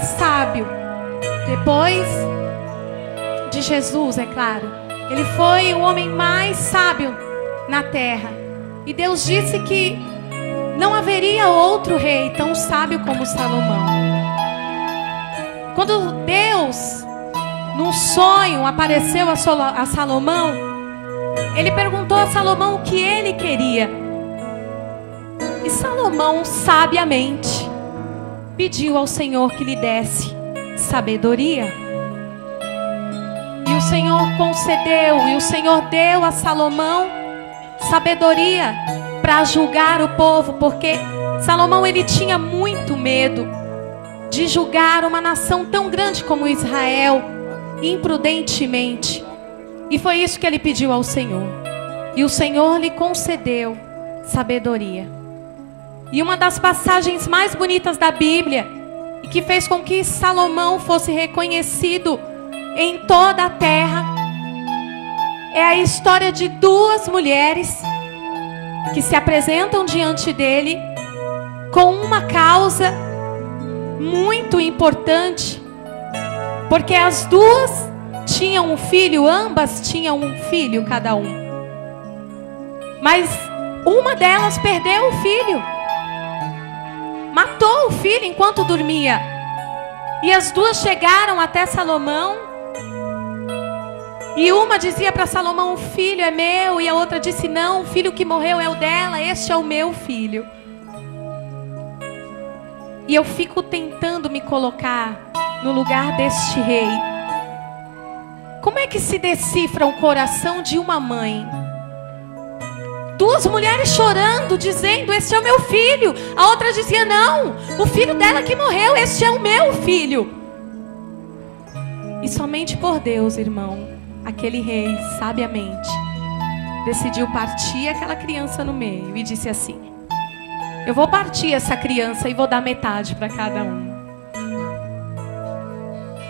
sábio, depois de Jesus, é claro. Ele foi o homem mais sábio na terra. E Deus disse que não haveria outro rei tão sábio como Salomão. Quando Deus, num sonho, apareceu a Salomão, ele perguntou a Salomão o que ele queria. E Salomão, sabiamente, pediu ao Senhor que lhe desse sabedoria. E o Senhor concedeu, e o Senhor deu a Salomão sabedoria para julgar o povo, porque Salomão, ele tinha muito medo de julgar uma nação tão grande como Israel imprudentemente. E foi isso que ele pediu ao Senhor. E o Senhor lhe concedeu sabedoria. E uma das passagens mais bonitas da Bíblia, e que fez com que Salomão fosse reconhecido em toda a terra, é a história de duas mulheres que se apresentam diante dele com uma causa muito importante, porque as duas tinham um filho, ambas tinham um filho cada um, mas uma delas perdeu o filho, matou o filho enquanto dormia. E as duas chegaram até Salomão, e uma dizia para Salomão: o filho é meu. E a outra disse: não, o filho que morreu é o dela, este é o meu filho. E eu fico tentando me colocar no lugar deste rei. Como é que se decifra o coração de uma mãe? Duas mulheres chorando, dizendo: este é o meu filho. A outra dizia: não, o filho dela que morreu, este é o meu filho. E somente por Deus, irmão, aquele rei, sabiamente, decidiu partir aquela criança no meio e disse assim: eu vou partir essa criança e vou dar metade para cada um.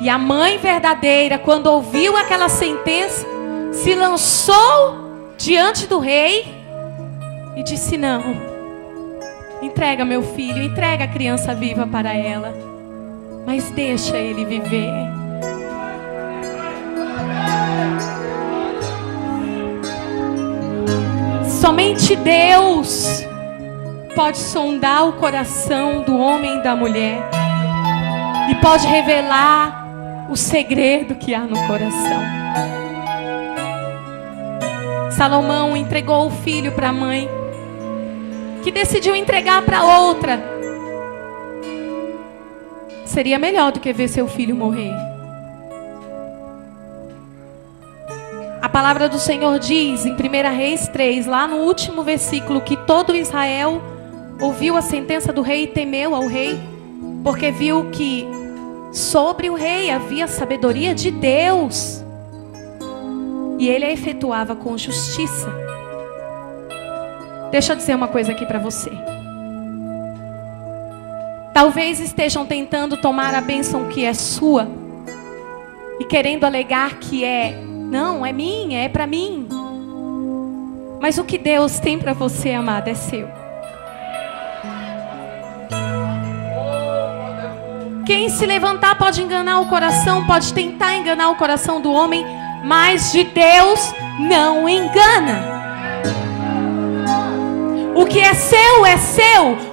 E a mãe verdadeira, quando ouviu aquela sentença, se lançou diante do rei e disse: não, entrega meu filho, entrega a criança viva para ela, mas deixa ele viver. Somente Deus pode sondar o coração do homem e da mulher e pode revelar o segredo que há no coração. Salomão entregou o filho para a mãe, que decidiu entregar para outra. Seria melhor do que ver seu filho morrer. A palavra do Senhor diz em 1 Reis 3, lá no último versículo, que todo Israel ouviu a sentença do rei e temeu ao rei, porque viu que sobre o rei havia sabedoria de Deus, e ele a efetuava com justiça. Deixa eu dizer uma coisa aqui para você. Talvez estejam tentando tomar a bênção que é sua e querendo alegar que não, é minha, é para mim. Mas o que Deus tem para você, amada, é seu. Quem se levantar pode enganar o coração, pode tentar enganar o coração do homem, mas de Deus não engana. O que é seu,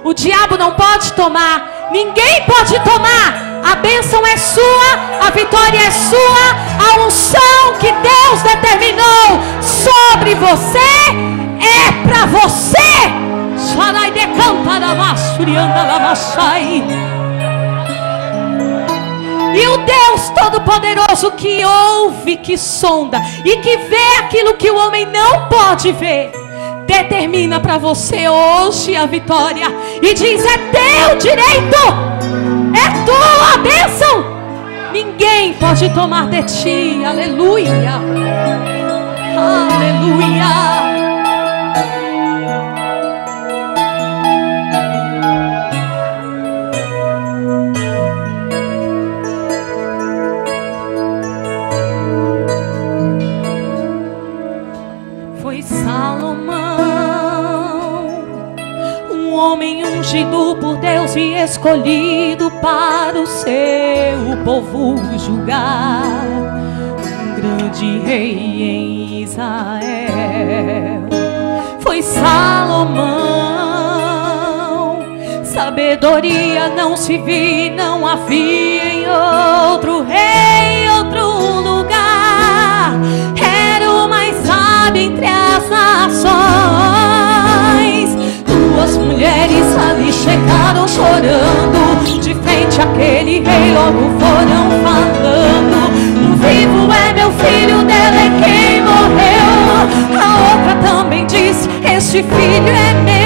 o diabo não pode tomar, ninguém pode tomar. A bênção é sua, a vitória é sua, a unção que Deus determinou sobre você é para você. E o Deus Todo-Poderoso, que ouve, que sonda e que vê aquilo que o homem não pode ver, determina para você hoje a vitória e diz: é teu direito, é tua bênção, ninguém pode tomar de ti. Aleluia, aleluia. Foi Salomão, um homem ungido por Deus e escolhido para o seu povo julgar, um grande rei em Israel. Foi Salomão. Sabedoria não se viu, não havia em outro rei, em outro lugar. Era o mais sábio entre as nações. Duas mulheres ali chegaram chorando, de frente àquele rei logo foram falando: o vivo é meu filho, dela é quem morreu. A outra também disse: este filho é meu.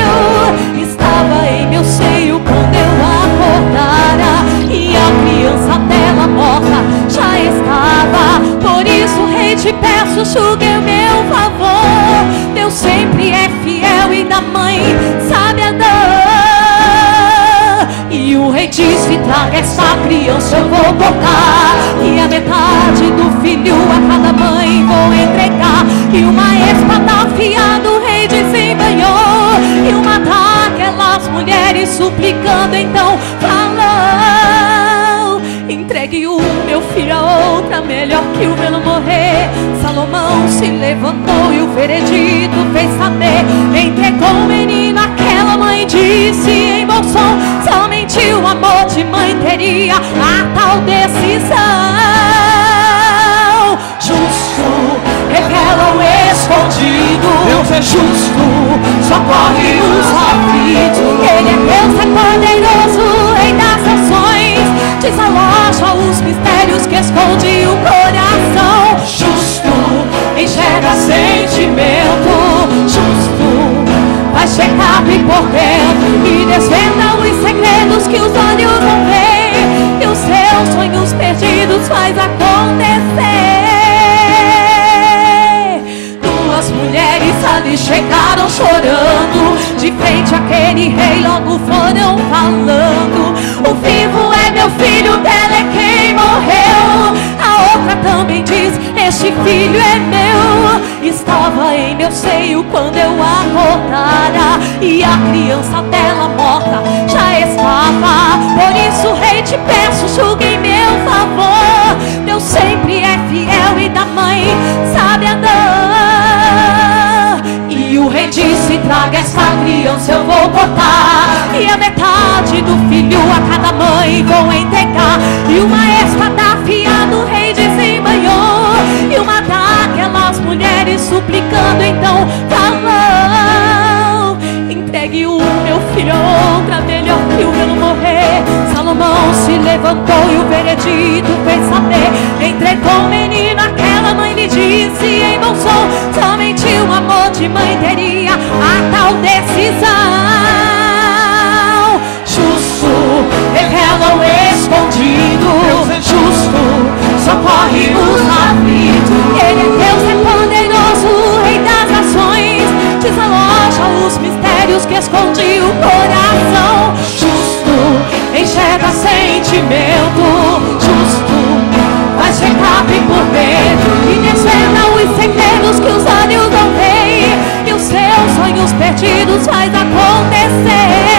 Estava em meu seio quando eu acordara, e a criança dela morta já estava. Por isso, rei, te peço, julgue o meu favor. Deus sempre é fiel e da mãe sabe andar. E o rei disse: traga essa criança, eu vou cortar, e a metade do filho a cada mãe vou entregar. E uma espada afiada o rei desembanhou, e uma daquelas mulheres suplicando então falou: entregue o meu filho a outra, melhor que o meu morrer. Salomão se levantou e o veredito fez saber. Entregou o menino, aquela mãe disse em bom som: somente o amor de mãe teria a tal decisão. Justo revela o escondido, Deus é justo, socorre os aflitos. Ele é Deus, é poderoso, rei das nações, desaloja os mistérios que esconde o coração. Justo, enxerga sentimento, justo, vai checar bem por dentro e desvenda os segredos que os olhos não veem, e os seus sonhos perdidos faz acontecer. Duas mulheres ali chegaram chorando, de frente àquele rei logo foram falando: o vivo é meu filho, dela é quem morreu. A outra também diz: este filho é meu. Estava em meu seio quando eu acordara, e a criança dela morta já estava. Por isso, rei, te peço, julgue em meu favor. Deus sempre é fiel e da mãe sabe andar. E o rei disse: traga essa criança, eu vou cortar, e a metade do filho a cada mãe vou entregar. E uma espada afiada o rei desembanhou, e uma daquelas mulheres suplicando então falou: entregue o meu filho a outra, melhor que o meu morrer. Salomão se levantou e o veredito fez saber. Entregou o menino, aquela mãe lhe disse em bom som: somente o amor de mãe teria a tal decisão. Justo, revela o escondido, Deus é justo, socorre os aflitos. Ele é Deus, é poderoso, rei das nações, desaloja os mistérios que esconde o coração. Justo, enxerga sentimento, justo, vai checar bem por dentro e desvenda os segredos que os olhos não veem, e os seus sonhos perdidos faz acontecer.